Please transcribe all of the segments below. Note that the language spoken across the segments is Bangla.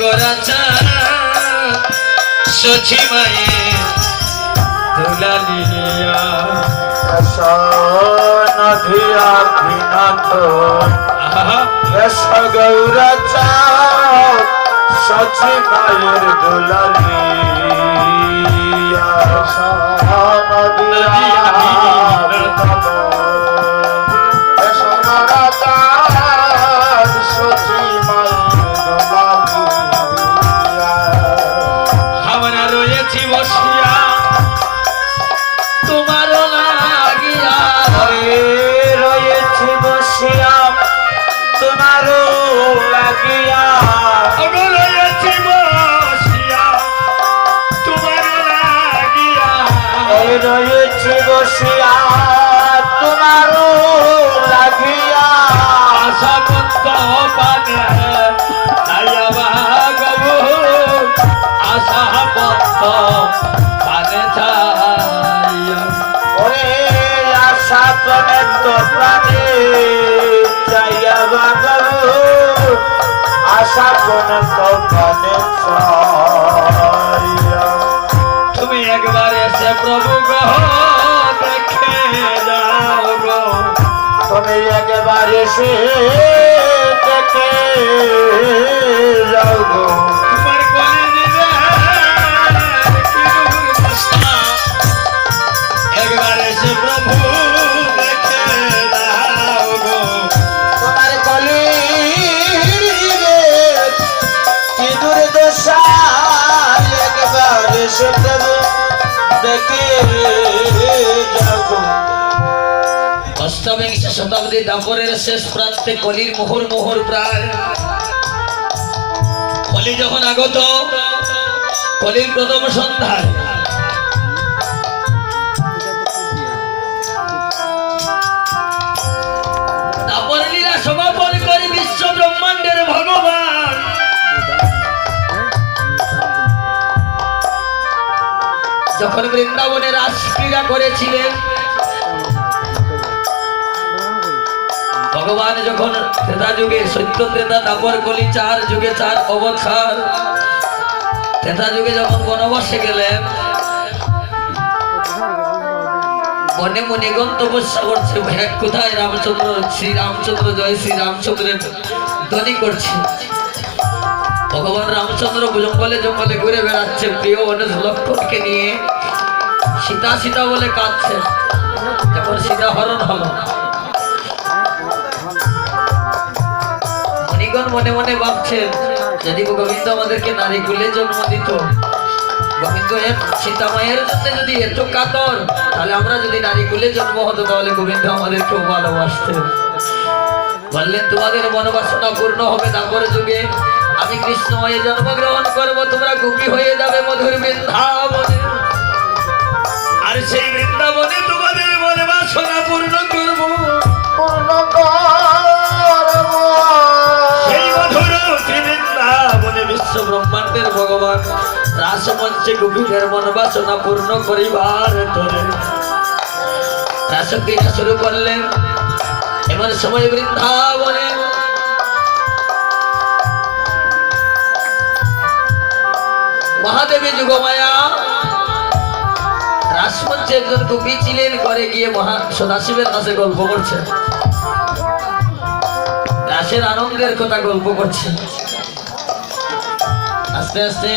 গরাচা সচি মায়ে দুলালিয়া নধিয়া ভিনত গৌরাচা সচি মায়ের দুলালিয়া নদিয়া ভিনত সচি আমরা রয়েছি বসিয়া তোমারও লাগিয়া রয়েছি বসিয়া তোমারও লাগিয়া রয়েছি বসিয়া তোমারও লাগিয়া রয়েছি বসিয়া তোমারও লাগিয়া আশা কত পানে আয়াবা গবু আশা কত পানে চাইয়া ওরে আশা প্রাণে তো প্রাণে চাইয়া বাবু আশা প্রাণে তো প্রাণে চাইয়া তুমি একবার এসে প্রভু গো দেখে যাও গো তুমি একেবারে এসে দেখে যাও গো তোমার কোলে দিবে একবার এসে প্রভু দেখে যাও গো তোমার কলি কি দুর্দশা একবার এসে প্রভু দেখে যাও গো অষ্টবিংশ শতাব্দী দাপরের শেষ প্রান্তে কলির মোহর মোহর প্রায় কলি যখন আগত কলির প্রথম সন্ধ্যায় দাপর লীলা সমাপন করে বিশ্ব ব্রহ্মাণ্ডের ভগবান যখন বৃন্দাবনে রাসক্রীড়া করেছিলেন ভগবান যখন ত্রেতা যুগে সত্য ত্রেতা দাপর কলি চার যুগে চার অবতার ত্রেতা যুগে যখন বনবাসে গেলেন মনে মনে গন্তব্য করছে কোথায় রামচন্দ্র শ্রীরামচন্দ্র জয় শ্রীরামচন্দ্রের ধ্বনি করছে ভগবান রামচন্দ্র জঙ্গলে জঙ্গলে ঘুরে বেড়াচ্ছে প্রিয় অনেক লক্ষ্মণকে নিয়ে সীতা সীতা বলে কাঁদছে যখন সীতা হরণ হলো মনে মনে ভাবছেন যদি গোবিন্দ আমাদেরকে নারী কুলে জন্ম দিত গোবিন্দ সীতা মায়ের জন্য যদি এত কাতর তাহলে আমরা যদি নারী কুলে জন্ম হতো তাহলে গোবিন্দ আমাদেরকেও ভালোবাসতেন বললেন তোমাদের মনোবাসনা পূর্ণ হবে দাপর যুগে আমি কৃষ্ণ হয়ে জন্মগ্রহণ করবো তোমরা গোপী হয়ে যাবে মধুর বৃন্দাবনে আর সেই বৃন্দাবনে তোমাদের মনোবাসনা পূর্ণ করবো পূর্ণ বৃন্দাবনে বিশ্ব ব্রহ্মাণ্ডের ভগবান রাসমঞ্চে গোপীদের মনোবাসনা পূর্ণ করিবার ধরে রাসক্রীড়া শুরু করলেন এমন সময় বৃন্দাবনে মহাদেবী যুগমায়া রাসমঞ্চে একজন গোপী ছিলেন করে গিয়ে মহা সদাশিবের কাছে গল্প করছেন রাসের আনন্দের কথা গল্প করছে আস্তে আস্তে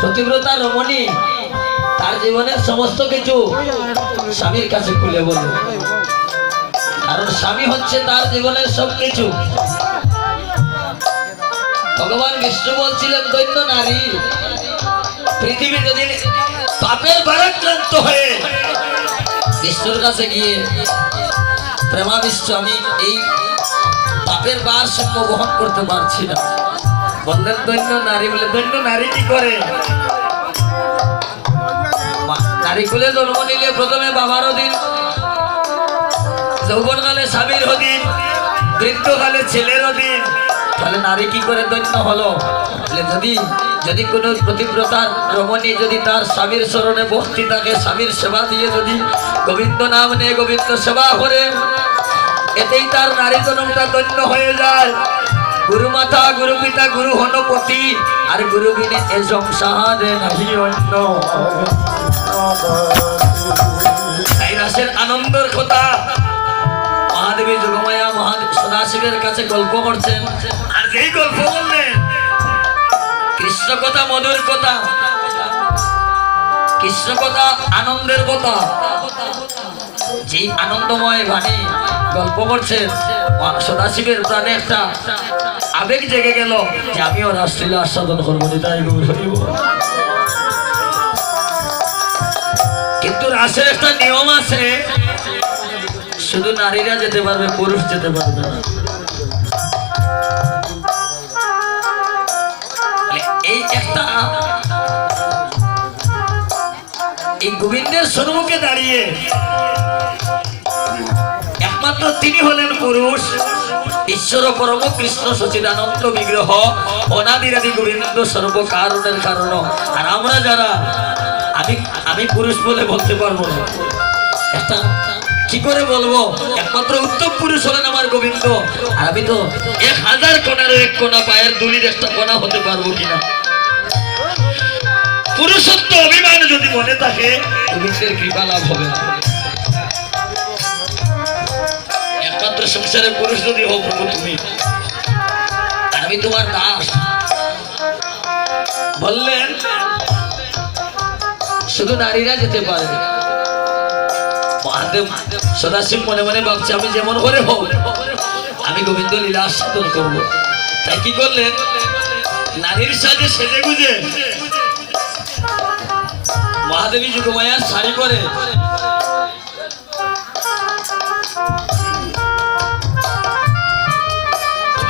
প্রতিব্রতা রমণী তার জীবনের সমস্ত কিছু স্বামীর কাছে খুলে বলল কারণ স্বামী হচ্ছে তার জীবনের সবকিছু ভগবান বিষ্ণু বলছিলেন দৈন্য নারী পৃথিবী যদি পাপের ভারাক্রান্ত হয়ে বিষ্ণুর কাছে গিয়ে প্রেমাবিষ্ট আমি এই পাপের ভারসাম্য বহন করতে পারছি না বললেন দৈন্য নারী বলে দৈন্য নারী কি করে নারী কুলে জন্ম নিলে প্রথমে বাবার অধীন যৌবনকালে স্বামীর অধীন বৃদ্ধকালে ছেলের অধীন তাহলে নারী কি করে দৈন্য হলো যদি যদি কোনো প্রতিব্রতার রমণী যদি তার স্বামীর স্মরণে ভক্তি থাকে স্বামীর সেবা দিয়ে যদি গোবিন্দ নাম নিয়ে গোবিন্দ সেবা করে এতেই তার নারী জন্মটা দৈন্য হয়ে যায় গুরু মাতা গুরু পিতা গুরু হনপতি আর গুরু বিনে এ সংসারে নাহি অন্য। এই রাসের আনন্দের কথা মহাদেবী যোগমায়া মহাদেব সদাশিবের কাছে গল্প করছেন। আর যেই গল্প বললেন কৃষ্ণ কথা, মধুর কথা, কৃষ্ণ কথা, আনন্দের কথা, যেই আনন্দময় বাণী গল্প করছেন সদাশিবের প্রাণে একটা আবেগ জেগে গেল যে আমিও রাসলীলা আস্বাদন করবো। কিন্তু রাসের একটা নিয়ম আছে, শুধু নারীরা যেতে পারবে, পুরুষ যেতে পারবে না। এই একটা এই গোবিন্দের সম্মুখে দাঁড়িয়ে একমাত্র তিনি হলেন পুরুষ, ঈশ্বর পরম কৃষ্ণ সচিদানন্দ বিগ্রহ, অনাদিরাদি গোবিন্দ সর্বকারণের কারণ। আর আমরা যারা আমি পুরুষ বলে বলতে পারবো না, একটা কি করে বলবো, একমাত্র উত্তম পুরুষ হলেন আমার গোবিন্দ। আর আমি তো 1000 কোণারও এক কোণা, পায়ের দুলির একটা কোণা হতে পারবো কিনা। পুরুষত্ব অভিমান যদি মনে থাকে গোবিন্দের কৃপা লাভ হবে না। একমাত্র সংসারে পুরুষ যদি হোক প্রভু তুমি, আমি তোমার দাস বললেন, শুধু নারীরা যেতে পারে। মহাদেব সদাশিব মনে মনে ভাবছে আমি যেমন করে হোক আমি গোবিন্দ লীলা আস্বাদন করবো। তাই কি করলেন, নারীর সাজে সেজে গুজে মহাদেবী যোগমায়ার শাড়ি পরে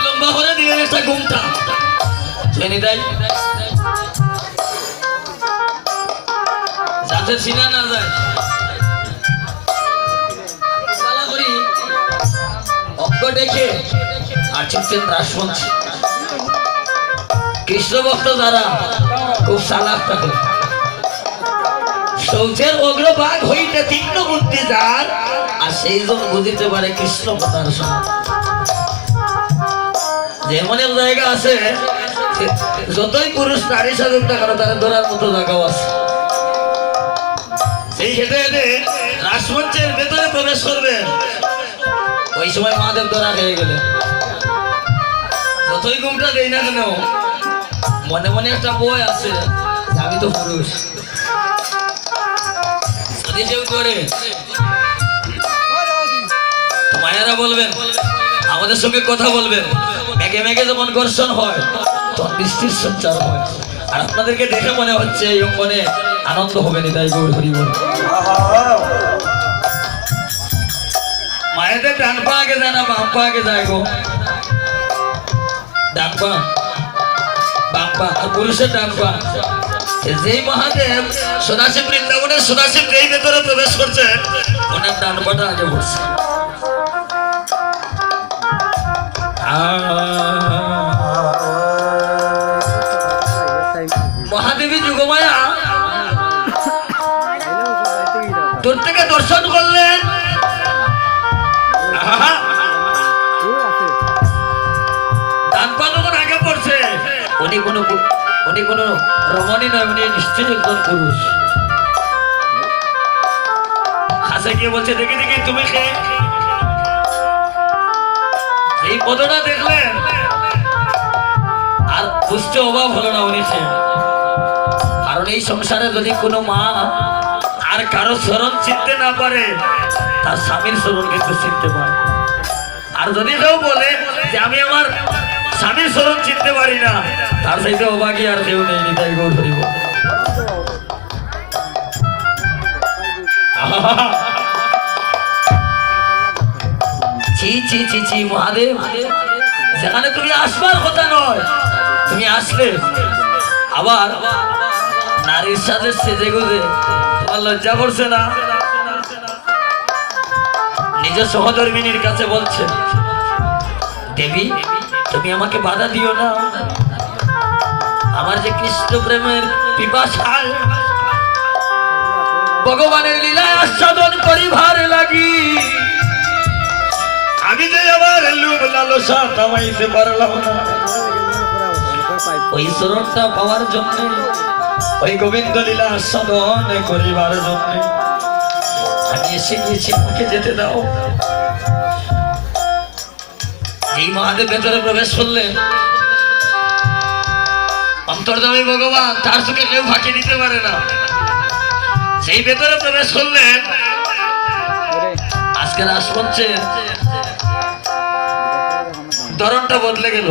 লম্বা করে দিলেন একটা ঘুমটা। জেনে দেয় যাতে চিনা না যায়, অজ্ঞ ডেকে আর চিনতেন রাসমঞ্চী। কৃষ্ণ ভক্ত যারা খুব চালাক থাকে, শৌচের অগ্রভাগ হইতে তীক্ষ্ণ বুদ্ধি যার, আর সেই জন বুঝিতে পারে কৃষ্ণ কথার সময়। যেমন এক জায়গা আছে, যতই পুরুষ নারী সাধক না কেন তারা ধরার মতো জায়গাও আছে। সেই হেঁটে হেঁটে রাসমঞ্চের ভেতরে প্রবেশ করবেন, ওই সময় মহাদেব ধরা খেয়ে গেলে যতই ঘুমটা দেই না কেন মনে মনে একটা বই আছে, আমি তো পুরুষ। যদি কেউ করে মায়েরা বলবেন, আমাদের সঙ্গে কথা বলবেন, মেঘে মেঘে যেমন ঘর্ষণ হয় তখন বৃষ্টির সঞ্চার হয়। আর আপনাদেরকে দেখে মনে হচ্ছে এই অঙ্গনে আনন্দ হবে না, তাই গৌর হরি বল। মায়েদের ডান পা আগে যায় না বাম পা আগে যায় গো? ডান পা, বাম পা, আর পুরুষের ডান পা। যেই মহাদেব সদাশিব বৃন্দাবনের সদাশিব যেই ভেতরে প্রবেশ করছে ওনার ডান পাটা আগে পড়ছে। মহাদেবী যোগমায়া দূর থেকে দর্শন করলেন, ডান পা যখন আগে পড়ছে উনি কোনো রমণী নয়, উনি নিশ্চয়ই একজন পুরুষ। কাছে গিয়ে বলছে, দেখি দেখি তুমি কে? এই পদটা দেখলেন আর বুঝতে অভাব হলো না উনি কে। কারণ এই সংসারে যদি কোনো মা আর কারো চরণ চিনতে না পারে, তার স্বামীর চরণ কিন্তু চিনতে পারে। আর যদি কেউ বলে যে আমি আমার স্বামীর চরণ চিনতে পারি না, তার চাইতে অবাকি আর কেউ নেই। নিতাই গৌর হরি বল। ছি ছি ছি ছি মহাদেব, যেখানে তুমি আসবার কথা নয় তুমি আসলে, আবার নারীর সাথে সেজে গুজে, তোমার লজ্জা করছে না? নিজের সহধর্মিনীর কাছে বলছে, দেবী তুমি আমাকে বাধা দিও না, আমার যে কৃষ্ণ প্রেমের পিপাসা, ভগবানের লীলায় আস্বাদন করিবার লাগি আমি যে আমার লোভ লালসা থামাইতে পারলাম না, ওই চরণটা পাওয়ার জন্য, ওই গোবিন্দ লীলা আস্বাদন করিবার জন্য আমি এসে গিয়েছি। আমাকে যেতে দাও। এই মহাদেব ভেতরে প্রবেশ করলেন, অন্তর্যামী ভগবান, তার চোখে কেউ ফাঁকি দিতে পারে না। সেই ভেতরে প্রবেশ করলেন। আজকে রাসমঞ্চের ধরনটা বদলে গেল।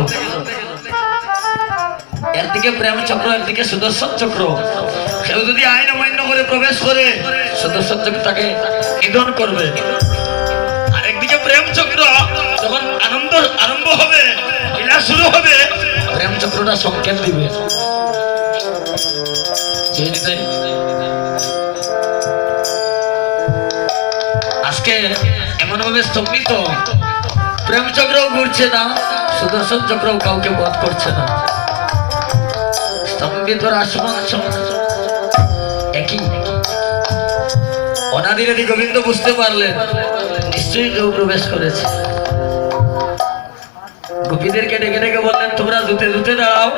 একদিকে প্রেম চক্র, একদিকে সুদর্শন চক্র। কেউ যদি আইন অমান্য করে প্রবেশ করে, সুদর্শন চক্র তাকে নিধন করবে। আর একদিকে প্রেম চক্র, যখন আনন্দ আরম্ভ হবে, লীলা শুরু হবে, প্রেম চক্রটা সংকেত দিবে। আজকে এমন ভাবে স্তম্ভিত, প্রেম চক্রও ঘুরছে না, সুদর্শন চক্রও কাউকে বধ করছে না। স্তম্ভিত রাসমঞ্চ একই। অনাদিরাদি গোবিন্দ বুঝতে পারলেন নিশ্চয়ই কেউ প্রবেশ করেছে। গোপীদেরকে ডেকে ডেকে বললেন, তোমরা জুতে জুতে দাঁড়াও।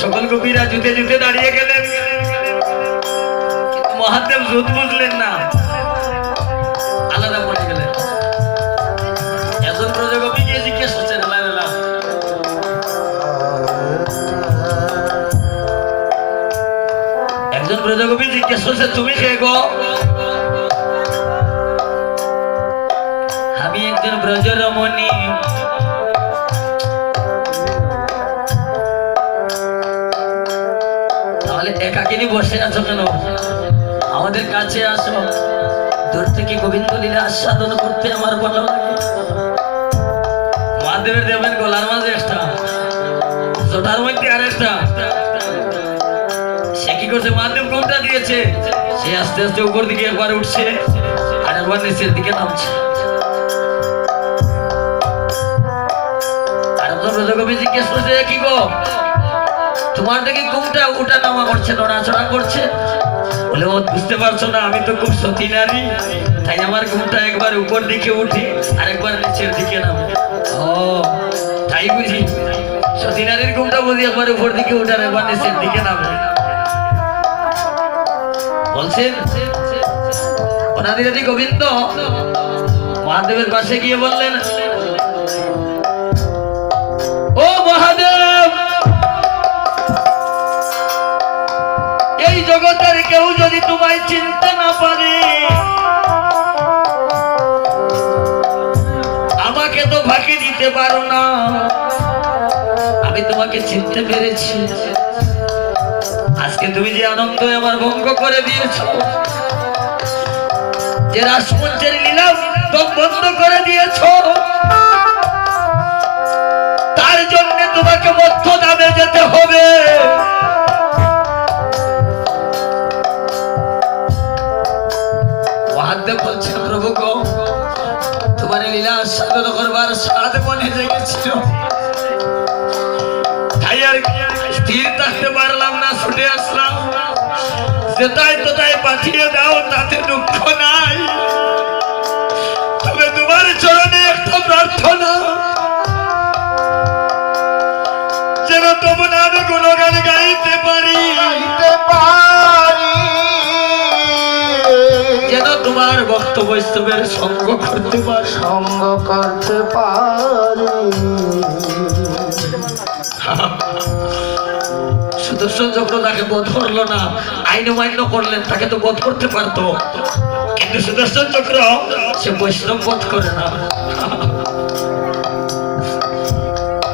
সকল গোপীরা জুতে জুতে দাঁড়িয়ে গেলেন। মহাদেব জুত বুঝলেন না, আলাদা পড়ে গেলেন। একজন ব্রজগোপী গিয়ে জিজ্ঞেস করছেন, একজন ব্রজগোপী জিজ্ঞেস করছে, তুমি কে গো? আমি একজন ব্রজ রমণী। তাহলে একাকিনী বসে আছো কেন? আমাদের কাছে আসো। দূর থেকে গোবিন্দ লীলা আস্বাদন করতে আমার ভালো লাগে। মহাদেবের দেবেন গলার মাঝে একটা, জটার মধ্যে আর একটা। সে কি করছে? মহাদেব কোনটা দিয়েছে? সে আস্তে আস্তে উপর দিকে একবার উঠছে আর একবার নিচের দিকে নামছে। আর ব্রজগোপী জিজ্ঞেস করছে, কি গো তোমার দেখি কোনটা উঠা নামা করছে, নড়াচড়া করছে? বলে, ও বুঝতে পারছো না, আমি তো খুব সতী নারী, তাই আমার ঘুমটা একবার উপর দিকে উঠে আর একবার নিচের দিকে নামে। ও তাই বুঝি? সতী নারীর ঘুমটা বুঝি একবার উপর দিকে উঠে আর একবার নিচের দিকে নামে। বলছেন অনাদিরাদি গোবিন্দ মহাদেবের পাশে গিয়ে বললেন, ও মহাদেব, এই জগতের কেউ যদি তোমায় চিনতে না পারে, আমাকে তো ফাঁকি দিতে পারো না। আমি তোমাকে চিনতে পেরেছি। আজকে তুমি যে আনন্দ আমার ভঙ্গ করে দিয়েছো, যে রাসমঞ্চের লীলা বন্ধ করে দিয়েছো, তার জন্য তোমাকে মধ্য দামে যেতে হবে। মহাদেব বলছেন, প্রভু গো, তোমার লীলা আস্বাদন করবার স্বাদ মনে জেগেছিল, তাই আর স্থির থাকতে পারলাম না, ছুটে আসলাম। যেটাই তোটাই পাঠিয়ে দাও, তাতে দুঃখ নাই। তবে তোমার চরণে একটা প্রার্থনা, যেন তবু না আমি গুণগান গাইতে পারি, যেন তোমার ভক্ত বৈষ্ণবের সঙ্গ করতে পারি, সুদর্শন চক্র তাকে বধ করলো না, আইন অমান্য করলেন, তাকে তো বধ করতে পারতো, কিন্তু সুদর্শন চক্র সে বৈষ্ণব বধ করে না।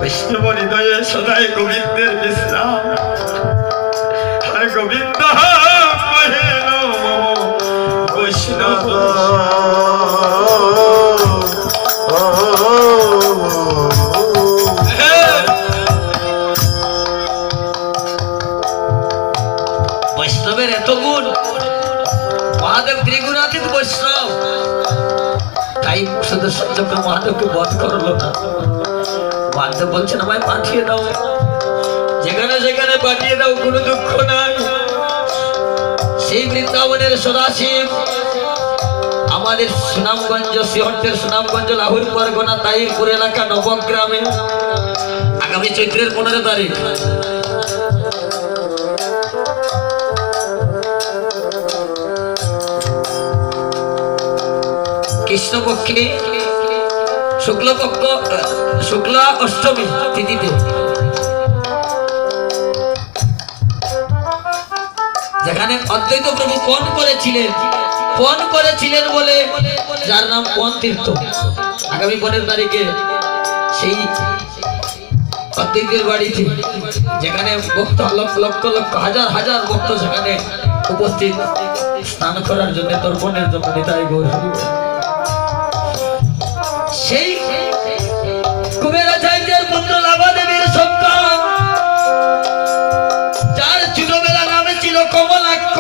বৈষ্ণব হৃদয়ে সদাই গোবিন্দের বিশ্রাম। আর গোবিন্দ বৈষ্ণব বৈষ্ণবের এত গুণ। মহাদেব ত্রিগুণাতীত বৈষ্ণব, তাই সুদর্শন চক্র মহাদেবকে বধ করলো না। মহাদেব বলছেন, আমায় পাঠিয়ে দাও, যেখানে সেখানে পাঠিয়ে দাও, কোনো দুঃখ নাই। সেই বৃন্দাবনের সদাশিব আমার আমাদের সুনামগঞ্জ সিহটের সুনামগঞ্জ লাহুর পরগনা তাইরপুর এলাকা নবগ্রামে আগামী চৈত্রের 15 তারিখ কৃষ্ণপক্ষে শুক্লপক্ষ শুক্লা অষ্টমী তিথিতে যেখানে অদ্বৈত প্রভু পণ করেছিলেন বলে যার নাম পণ তীর্থ আগামী 15 তারিখে সেই অদ্বৈতের বাড়িতে যেখানে ভক্ত লক্ষ লক্ষ লক্ষ হাজার হাজার ভক্ত সেখানে উপস্থিত স্নান করার জন্য তর্পণের জন্য নিতাই গৌর হরি বল। সেই কুবেরাচার্যের পুত্র লাভাদেবীর সন্তান যার ছোটবেলা নামে ছিল কমলাক্ষ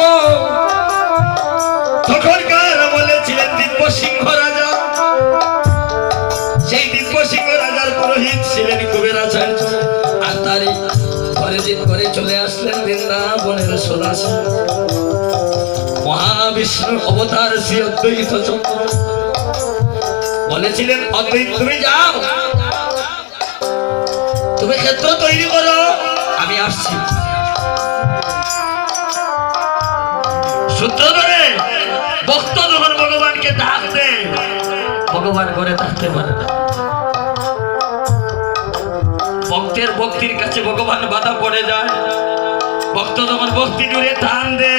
তখনকার বলেছিলেন দিব্য সিংহ রাজা সেই দিব্য সিংহ রাজার পুরোহিত ছিলেন কুবেরাচার্য আর তারই পরের দিন করে চলে আসলেন বৃন্দাবনের সদাশিব মহাবিষ্ণুর অবতার শ্রী অদ্বৈত চন্দ্র বলেছিলেন অদ্বৈত তুমি যাও তুমি ক্ষেত্র তৈরি করো আমি আসছি সূত্র ধরে ভক্ত যখন ভগবানকে ডাক দে ভগবান করে থাকতে পারে না ভক্তের ভক্তির কাছে ভগবান বাধা পড়ে যায় ভক্ত যখন ভক্তি জুড়ে টান দে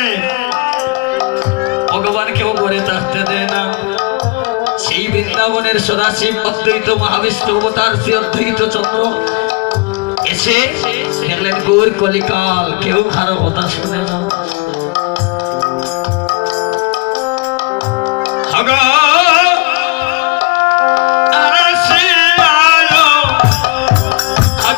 ভগবান কেউ করে থাকতে দেয় না সেই বৃন্দাবনের সদাশিব অদ্বৈত মহাবিষ্ণু অবতার শ্রী অদ্বৈত চন্দ্র এসে দেখলেন গৌর কলিকাল কেউ কারো কথা শুনে না